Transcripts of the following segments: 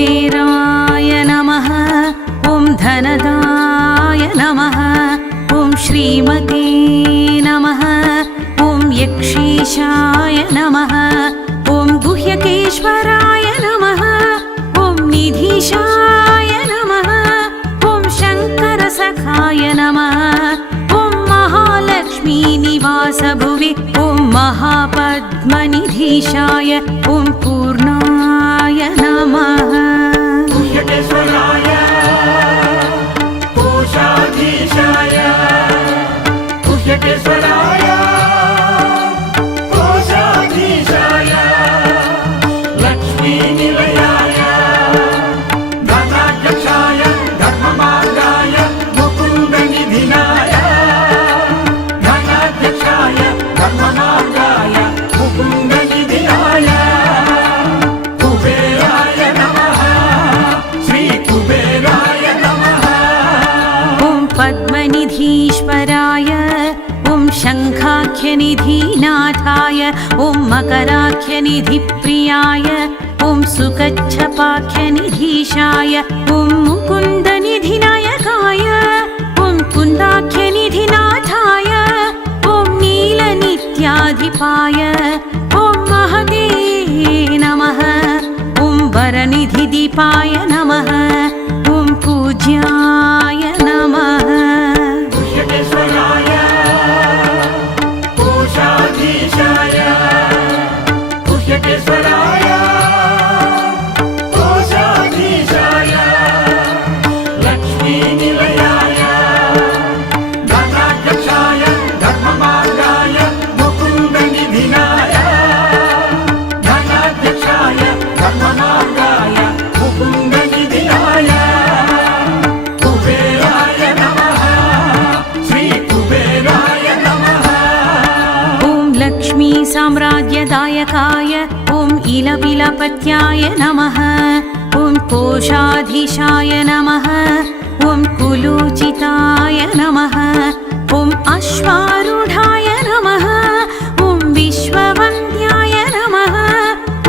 कुबेराय नमः। ॐ धनदाय नमः। ॐ श्रीमते नमः। ॐ यक्षेशाय नमः। ॐ गुह्यकेश्वराय नमः। ॐ निधीशाय नमः। ॐ शङ्करसखाय नमः। ॐ महालक्ष्मीनिवास भुवि ॐ महापद्मनिधीशाय ॐ पूर्णाय नमः। गुह्यकेश्वराय कोशाधीशाय गुह्यकेश्वराय कोशाधीशाय लक्ष्मीनिलयाय धनाध्यक्षाय धर्ममार्गाय मुकुन्दनिधिनाय धनाध्यक्षाय धर्ममार्गाय मुकुन्दनिधिनाय कुबेराय नमः। श्रीकुबेराय नमः। ॐ पद्मनिधीश्वराय ॐ शङ्खाख्यनिधिनाथाय ॐ मकराख्यनिधिप्रियाय ॐ सुकच्छपाख्यनिधीशाय ॐ मुकुन्दनिधिनायकाय ॐ कुन्दाख्यनिधिनाथाय ॐ नीलनित्याधिपाय ॐ महते नमः। ॐ वरनिधिदीपाय नमः। ॐ पूज्याय नमः। गुह्यकेश्वराय कोशाधीशाय गुह्यकेश्वराय कोशाधीशाय लक्ष्मीनिलयाय धनाध्यक्षाय धर्ममार्गाय मुकुन्दनिधिनाय धनाध्यक्षाय धर्ममार्गाय मुकुन्दनिधिनाय कुबेराय नमः। श्रीकुबेराय नमः। ॐ लक्ष्मी साम्राज्यदायकाय ॐ इलविलपत्याय नमः। ॐ कोशाधीशाय नमः। ॐ कुलोचिताय नमः। ॐ अश्वारूढाय नमः। ॐ विश्ववन्द्याय नमः।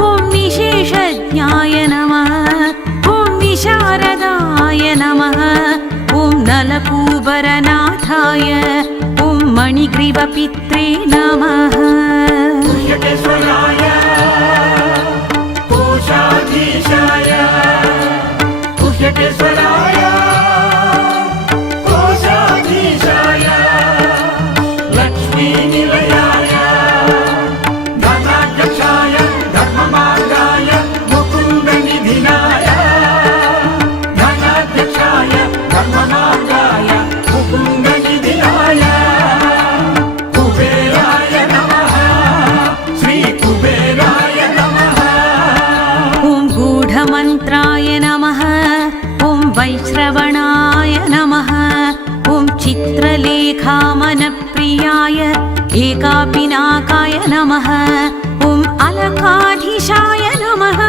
ॐ विशेषज्ञाय नमः। ॐ विशारदाय नमः। ॐ नलकूबरनाथाय ॐ मणिग्रीवपित्रे नमः। गुह्यकेश्वराय कोशाधीशाय गुह्यकेश्वराय कोशाधीशाय लक्ष्मीनिलयाय धनाध्यक्षाय धर्ममार्गाय मुकुन्दनिधिनाय धनाध्यक्षाय धर्ममार्गाय मुकुन्दनिधिनाय कुबेराय नमः। श्रीकुबेराय नमः। ॐ गूढमन्त्राय नमः। ॐ वैश्रवणाय नमः। ॐ चित्रलेखामनप्रियाय एकापिनाकाय नमः। ॐ अलकाधीशाय नमः।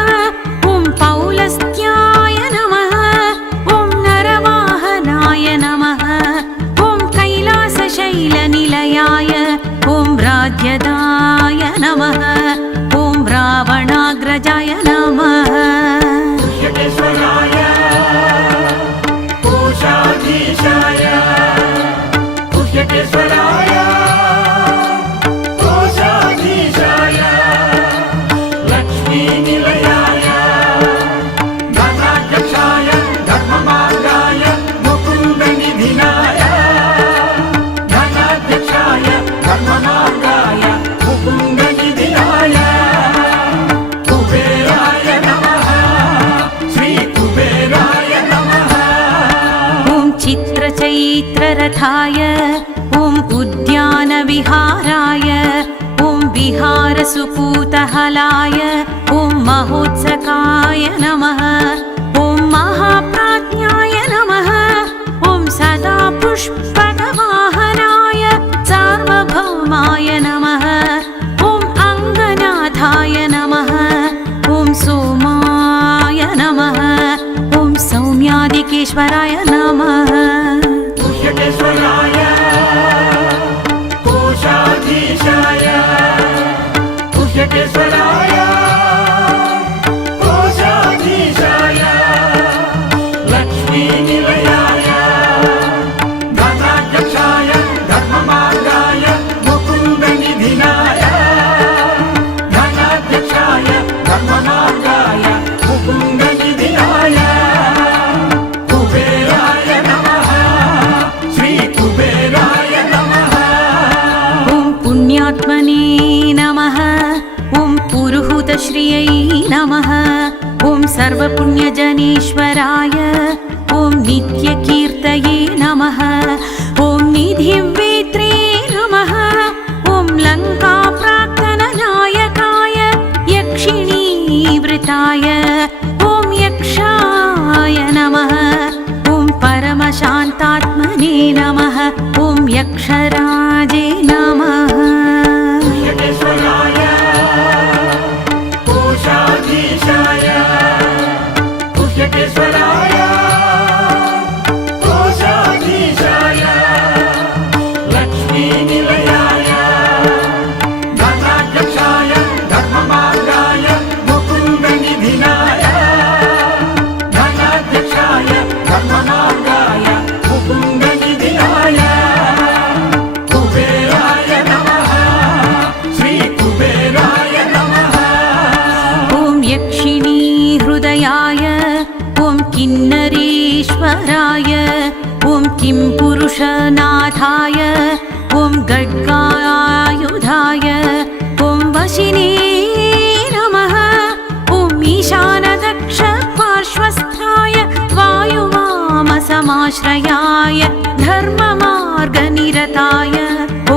ॐ पौलस्त्याय नमः। ॐ नरवाहनाय नमः। ॐ कैलासशैलनिलयाय ॐ राज्यदाय नमः। ॐ रावणाग्रजाय नमः। गुह्यकेश्वराय कोशाधीशाय गुह्यकेश्वराय कोशाधीशाय लक्ष्मीनिलयाय धनाध्यक्षाय धर्ममार्गाय मुकुन्दनिधिनाय धनाध्यक्षाय धर्ममार्गाय मुकुन्दनिधिनाय कुबेराय नमः। श्रीकुबेराय नमः। ॐ चित्रचैत्ररथाय ॐ उद्यानविहाराय ॐ विहारसुपूतहलाय ॐ महोत्सकाय नमः। ॐ महाप्राज्ञाय नमः। ॐ सदा पुष्पकवाहनाय सार्वभौमाय नमः। ॐ अङ्गनाथाय नमः। ॐ सोमाय नमः। ॐ सौम्यादिकेश्वराय नमः। गुह्यकेश्वराय कोशाधीशाय गुह्यकेश्वराय कोशाधीशाय सर्वैश्वर्यै नमः ॐ सर्वपुण्यजनेश्वराय ॐ नित्यकीर्तये नमः ॐ निधिवेत्रे नमः ॐ लङ्काप्राक्तननायकाय यक्षिणीवृताय ॐ यक्षाय नमः ॐ परमशान्तात्मने नमः ॐ यक्षराजे नमः यकेश्वराय कोशाधीशाय यकेश्वराय कोशाधीशाय लक्ष्मीनिलयाय धनाध्यक्षाय धर्ममार्गाय मुकुन्दनिधिनाय धनाध्यक्षाय धर्ममार्गाय मुकुन्दनिधिनाय कुबेराय नमः श्रीकुबेराय नमः ॐ यक्षिणीहृदयाय ॐ किन्नरेश्वराय ॐ किंपुरुषनाथाय ॐ गड्गायुधाय ॐ वशिने नमः ॐ ईशानदक्षपार्श्वस्थाय वायुवामसमाश्रयाय धर्ममार्गनिरताय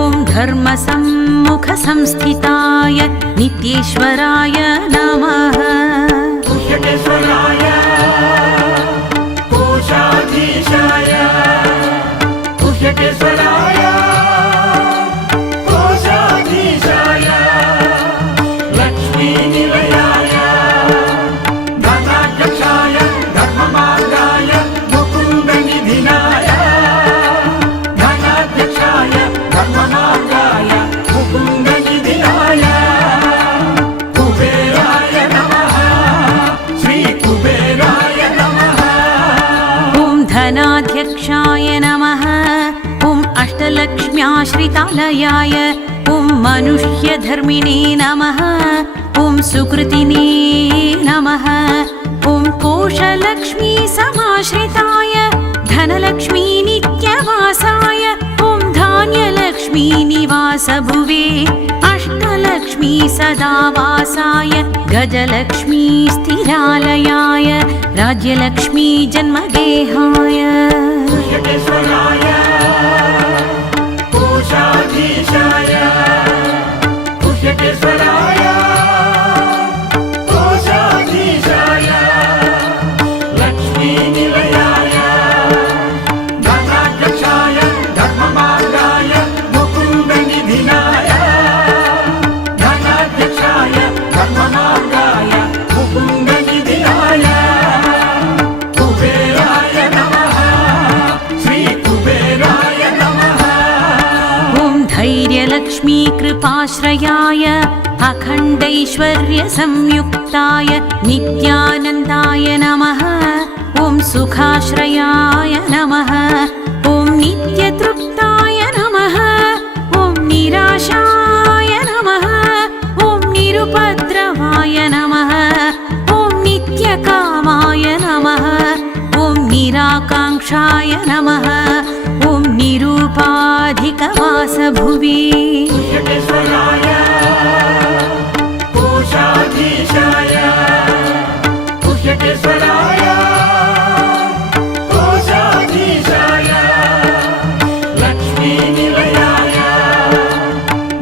ॐ धर्मसम्मुखसंस्थिताय नित्येश्वराय नमः यकेश्वराय कोशाधीशाय यकेश्वराय कोशाधीशाय लक्ष्मीनिलयाय धनाध्यक्षाय धर्ममार्गाय मुकुन्दनिधिनाय धनाध्यक्षाय धर्ममार्गाय मुकुन्दनिधिनाय कुबेराय नमः श्रीकुबेराय नमः ॐ धनाध्यक्षाय नमः ॐ अष्टलक्ष्म्याश्रितालयाय ॐ मनुष्यधर्मिणे नमः ॐ सुकृतिने नमः ॐ कोशलक्ष्मी समाश्रिताय धनलक्ष्मी नित्यवासाय ॐ धान्यलक्ष्मी निवासभुवे अष्टलक्ष्मी सदावासाय गजलक्ष्मी स्थिरालयाय राज्यलक्ष्मी जन्मगेहाय यकेश्वराय कोशाधीशाय यकेश्वराय कोशाधीशाय लक्ष्मीनिलयाय धनाध्यक्षाय धर्ममार्गाय मुकुन्दनिधिनाय धनाध्यक्षाय धर्ममार्गाय मुकुन्दनिधिनाय कुबेराय नमः श्रीकुबेराय नमः ॐ धैर्यलक्ष्मी कृपाश्रयाय अखण्डैश्वर्यसंयुक्ताय नित्यानन्दाय नमः ॐ सुखाश्रयाय नमः ॐ नित्यतृप्ताय नमः ॐ निराशाय नमः ॐ निरुपद्रवाय नमः ॐ नित्यकामाय नमः ॐ निराकाङ्क्षाय नमः ॐ निरूपाधिकवासभुवि यकेश्वराय कोशाधीशाय यकेश्वराय कोशाधीशाय लक्ष्मीनिलयाय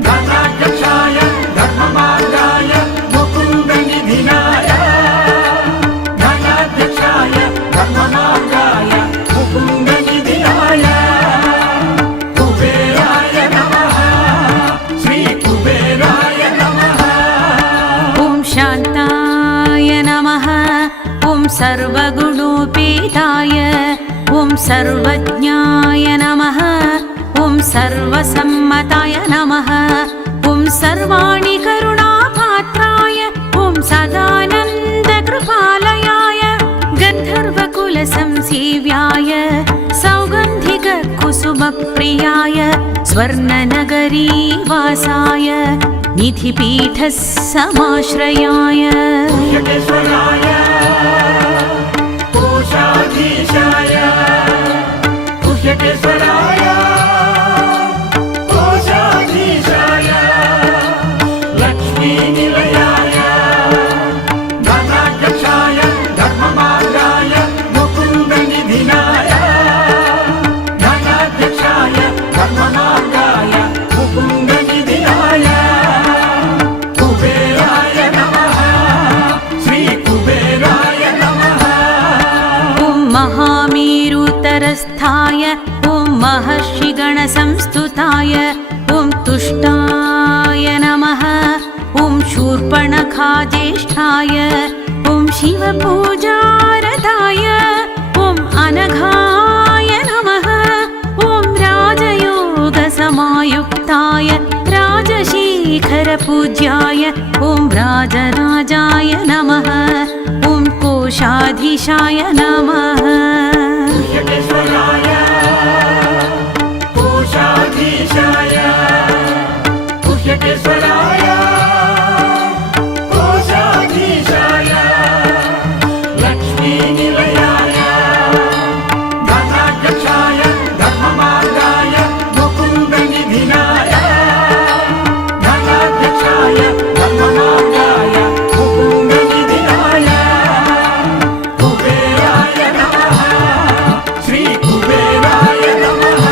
धनाध्यक्षाय धर्ममार्गाय मुकुन्दनिधिनाय धनाध्यक्षाय धर्ममार्गाय मुकुन्दनिधिनाय कुबेराय नमः श्रीकुबेराय नमः ॐ शान्ताय नमः ॐ सर्वगुणोपेताय ॐ सर्वज्ञाय नमः ॐ सर्वसम्मताय नमः ॐ सर्वाणि करुणापात्राय ॐ सदानन्दकृपालयाय गन्धर्वकुलसंसेव्याय सौगन्धिककुसुमप्रियाय स्वर्णनगरीवासाय निधिपीठसमाश्रयाय यकेश्वराय कोशाधीशाय यकेश्वराय कोशाधीशाय लक्ष्मीनिलयाय शिखरस्थाय ॐ महर्षिगणसंस्तुताय ॐ तुष्टाय नमः ॐ शूर्पणखाज्येष्ठाय ॐ शिवपूजारताय ॐ अनघाय नमः ॐ राजयोगसमायुक्ताय राजशेखरपूज्याय ॐ राजराजाय नमः ॐ कोशाधीशाय नमः कुह्यकेश्वराय कोशाधीशाय कुह्यकेश्वराय कोशाधीशाय लक्ष्मीनिलयाय धनाध्यक्षाय धर्ममार्गाय मुकुन्दनिधिनाय धनाध्यक्षाय धर्ममार्गाय मुकुन्दनिधिनाय कुबेराय नमः श्रीकुबेराय नमः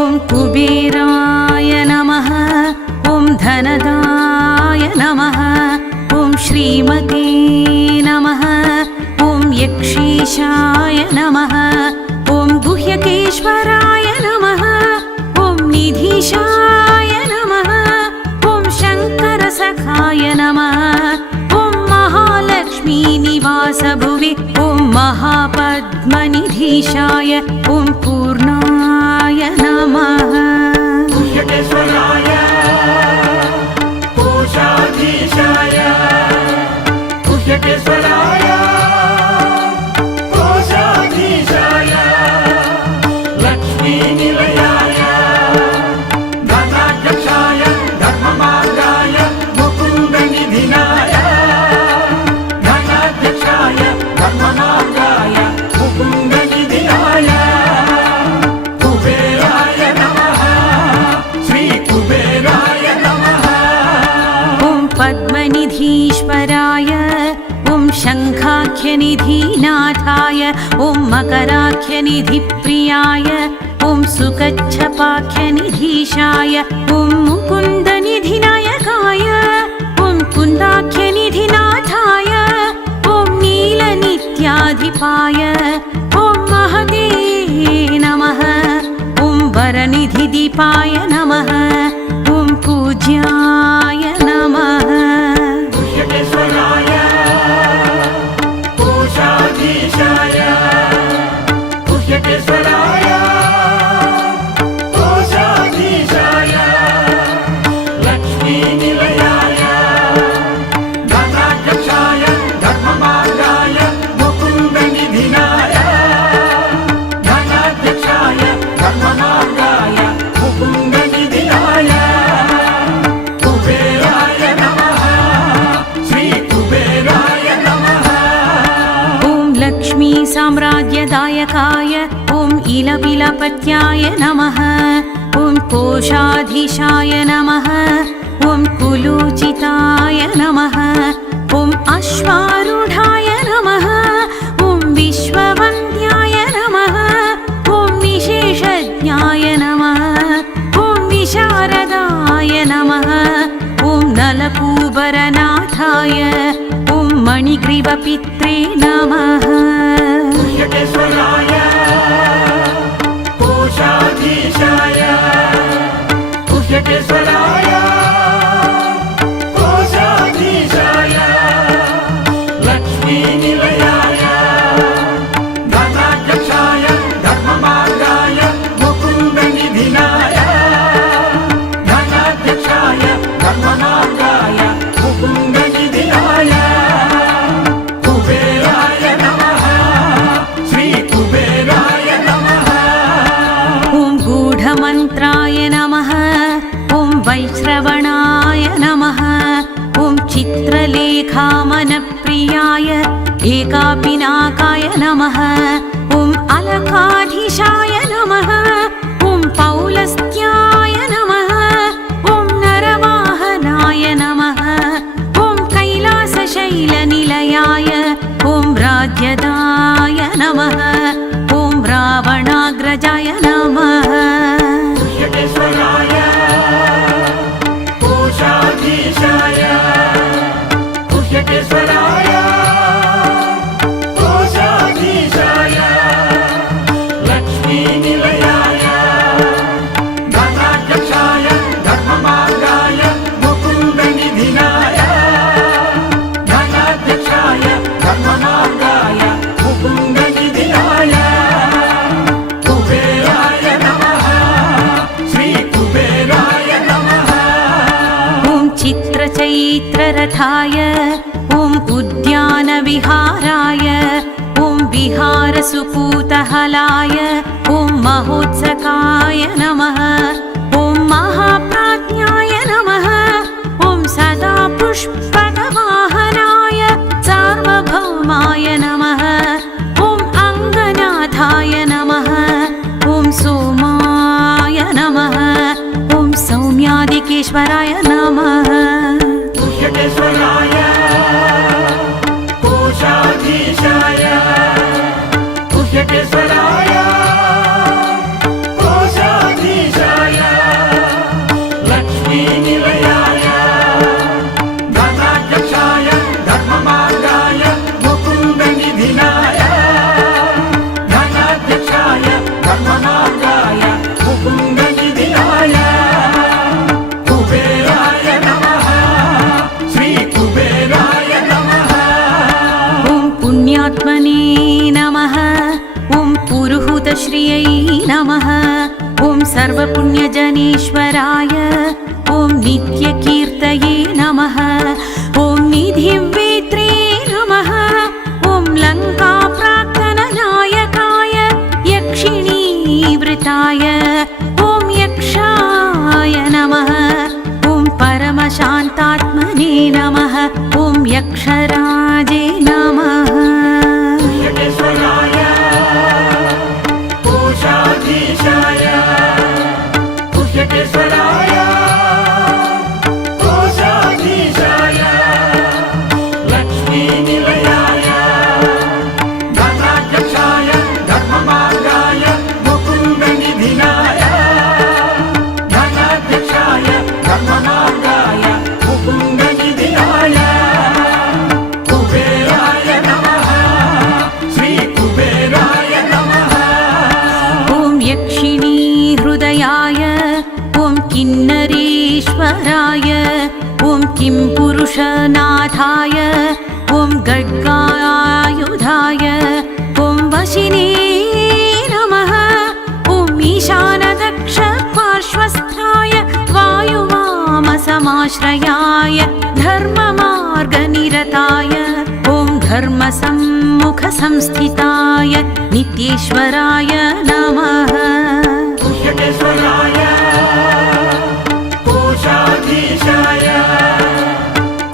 ॐ कुबेराय नमः ॐ धनदाय नमः ॐ श्रीमते नमः ॐ यक्षीशाय नमः ॐ गुह्यकेश्वराय नमः ॐ निधीशाय नमः ॐ शङ्करसखाय नमः ॐ महालक्ष्मीनिवासभुवि ॐ महापद्मनिधीशाय ॐ पूर्णाय नमः कुह्यकेश्वराय कोशाधीशाय कुह्यकेश्वराय कोशाधीशाय लक्ष्मीनिलयाय धनाध्यक्षाय धर्ममार्गाय मुकुन्दनिधिनाय धनाध्यक्षाय धर्ममार्गाय मुकुन्दनिधिनाय कुबेराय नमः श्रीकुबेराय नमः ॐ पद्मनिधीश्वराय ॐ शङ्खाख्यनिधिनाथाय ॐ मकराख्यनिधिप्रियाय ॐ सुकच्छपाख्यनिधीशाय ॐ मुकुन्दनिधिनायकाय ॐ कुन्दाख्यनिधिनाथाय ॐ नीलनित्याधिपाय ॐ महते नमः ॐ वरनिधिदीपाय नमः ॐ पूज्याय नमः कुह्यकेश्वराय कोशाधीशाय कुह्यकेश्वराय कोशाधीशाय लक्ष्मीनिलयाय धनाध्यक्षाय धर्ममार्गाय मुकुन्दनिधिनाय धनाध्यक्षाय धर्ममार्गाय मुकुन्दनिधिनाय कुबेराय नमः श्रीकुबेराय नमः ॐ लक्ष्मी साम्राज्यदायकाय ॐ इलविलपत्याय नमः ॐ कोशाधीशाय नमः ॐ कुलोचिताय नमः ॐ अश्वारूढाय नमः ॐ विश्ववन्द्याय नमः ॐ विशेषज्ञाय नमः ॐ विशारदाय नमः ॐ नलकूबरनाथाय ॐ मणिग्रीवपित्रे नमः कुह्यकेश्वराय कोशाधीशाय कुह्यकेश्वराय कोशाधीशाय लक्ष्मीनिलयाय धनाध्यक्षाय धर्ममार्गाय मुकुन्दनिधिनाय धनाध्यक्षाय धर्ममार्गाय मुकुन्दनिधिनाय कुबेराय नमः श्रीकुबेराय नमः ॐ गूढमन्त्राय नमः ॐ वैश्रवणाय नमः ॐ चित्रलेखामनप्रियाय एकापिनाकाय नमः ॐ अलकाधीशाय नमः ॐ पौल रावणाग्रजाय नमः गुह्यकेश्वराय कोशाधीशाय गुह्यकेश्वराय कोशाधीशाय लक्ष्मीनिलयाय धनाध्यक्षाय धर्ममार्गाय मुकुन्दनिधिनाय धनाध्यक्षाय धर्ममार्गाय मुकुन्दनिधिनाय कुबेराय नमः श्रीकुबेराय नमः ॐ चित्रचैत्ररथाय ॐ उद्यानविहाराय ॐ विहारसुपूतहलाय ॐ महोत्सकाय नमः ॐ महाप्राज्ञाय नमः ॐ सदा पुष्पकवाहनाय सार्वभौमाय नमः ॐ अङ्गनाथाय नमः ॐ सोमाय नमः ॐ सौम्यादिकेश्वराय नमः गुह्यकेश्वराय कोशाधीशाय गुह्यकेश्वराय कोशाधीशाय लक्ष्मीनिलयाय धनाध्यक्षाय धर्ममार्गाय मुकुन्दनिधिनाय धनाध्यक्षाय धर्ममार्गाय मुकुन्दनिधिनाय कुबेराय नमः श्रीकुबेराय नमः ॐ पुण्यात्मने नमः ॐ पुरुहूतश्रियै नमः ॐ सर्वपुण्यजनेश्वराय ॐ नित्यकीर्तये नमः ॐ निधिवेत्रे नमः ॐ लङ्काप्राक्तननायकाय यक्षिणीवृताय ॐ यक्षाय नमः ॐ परमशान्तात्मने नमः ॐ यक्षराजे नमः गुह्यकेश्वराय कोशाधीशाय गुह्यकेश्वराय कोशाधीशाय लक्ष्मीनिलयाय धनाध्यक्षाय धर्ममार्गाय मुकुन्दनिधिनाय धनाध्यक्षाय धर्ममार्गाय मुकुन्दनिधिनाय कुबेराय नमः श्रीकुबेराय नमः ॐ यक्षिणी हृदयाय ॐ किन्नरेश्वराय ॐ किंपुरुषनाथाय ॐ गड्गायुधाय ॐ वशिने नमः ॐ ईशानदक्ष पार्श्वस्थाय वायुवामसमाश्रयाय धर्ममार्गनिरताय ॐ धर्मसम्मुखसंस्थिताय नित्येश्वराय नमः गुह्यकेश्वराय कोशाधीशाय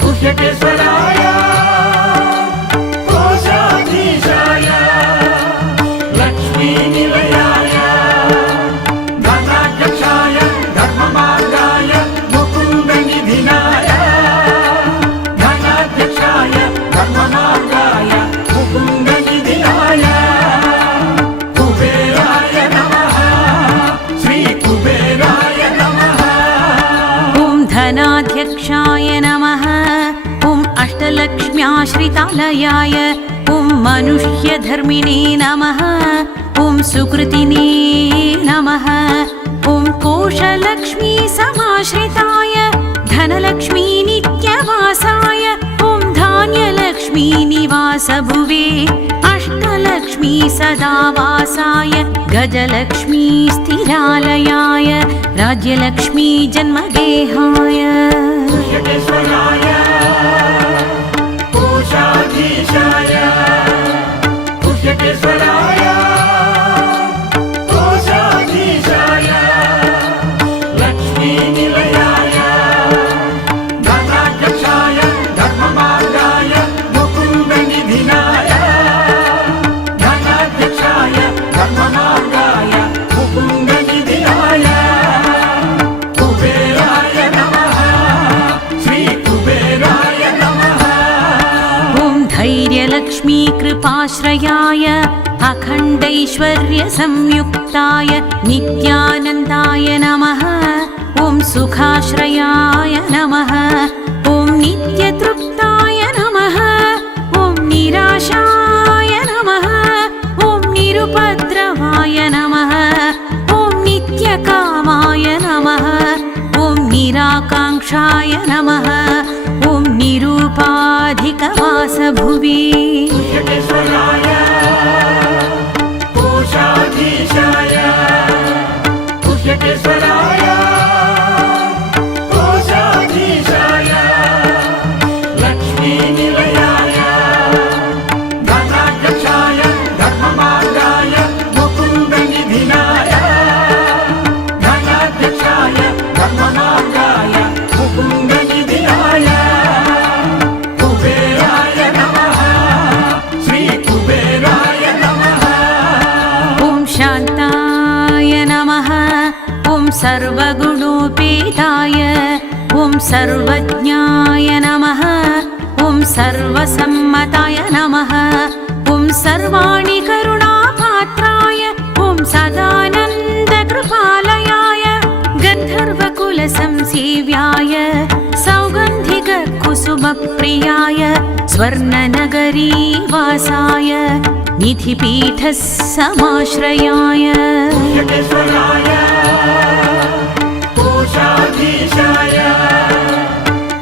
गुह्यकेश्वराय कोशाधीशाय लक्ष्मीनिलयाय धनाध्यक्षाय धर्ममार्गाय मुकुन्दनिधिनाय धनाध्यक्षाय धर्ममार्गाय मुकुन्दनिधिनाय कुबेराय नमः श्रीकुबेराय नमः ॐ धनाध्यक्षाय नमः ॐ अष्टलक्ष्म्याश्रितालयाय ॐ मनुष्यधर्मिणे नमः ॐ सुकृतिने नमः ॐ कोशलक्ष्मी समाश्रिताय धनलक्ष्मी नित्यवासाय ॐ धान्यलक्ष्मी निवासभुवे अष्टलक्ष्मी सदावासाय गजलक्ष्मी स्थिरालयाय राज्यलक्ष्मी जन्मगेहाय गुह्यकेश्वराय कोशाधीशाय गुह्यकेश्वराय कोशाधीशाय लक्ष्मीनिलयाय धनाध्यक्षाय धर्ममार्गाय मुकुन्दनिधिनाय धनाध्यक्षाय धर्ममार्गाय मुकुन्दनिधिनाय कुबेराय नमः श्रीकुबेराय लक्ष्मी कृपाश्रयाय अखण्ड ऐश्वर्यसंयुक्ताय नित्यानन्दाय नमः। ॐ सुखाश्रयाय नमः। ॐ नित्यतृप्ताय नमः। ॐ निराशाय नमः। ॐ निरुपद्रवाय नमः। ॐ नित्यकामाय नमः। ॐ निराकाङ्क्षाय नमः। ॐ निरूपाधिकवासभुवि कुशकेश्वराय कोशाधीशाय कुशकेश्वराय कोशाधीशाय लक्ष्मीनिलयाय धनाध्यक्षाय धर्ममार्गाय मुकुन्दनिधिनाय धनाध्यक्षाय धर्ममार्गाय मुकुन्दनिधिनाय कुबेराय नमः श्रीकुबेराय नमः। ॐ शान्ताय नमः। ॐ सर्वगुणोपेताय ॐ सर्वज्ञाय नमः। ॐ सर्वसम्मताय नमः। ॐ सर्वाणि करुणापात्राय ॐ सदानन्दकृपालयाय गन्धर्वकुलसंसेव्याय सौगन्धिककुसुमप्रियाय स्वर्णनगरीवासाय निधिपीठः समाश्रयाय कुशकेश्वराय कोशाधीशाय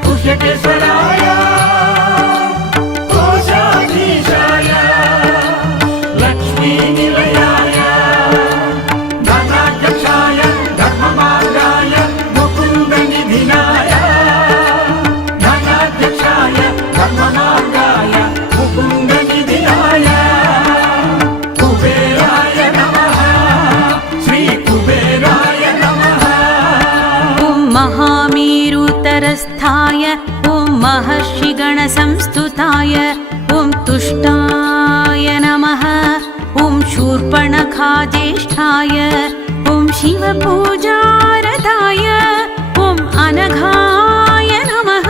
कुशकेश्वराय कोशाधीशाय लक्ष्मीनिलयाय धनाध्यक्षाय धर्ममार्गाय मुकुन्दनिधिनाय धनाध्यक्षाय धर्ममार्गाय मुकुन्दनिधिनाय कुबेराय नमः श्रीकुबेराय नमः। ॐ महामेरुतरस्थाय ॐ महर्षिगणसंस्तुताय ॐ तुष्टाय नमः। ॐ शूर्पणखाज्येष्ठाय ॐ शिवपूजारताय ॐ अनघाय नमः।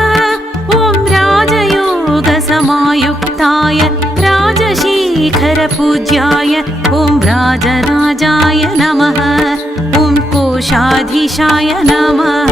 ॐ राजयोगसमायुक्ताय राजशेखरपूज्याय ॐ राजराजाय नमः। ॐ कोशाधीशाय नमः।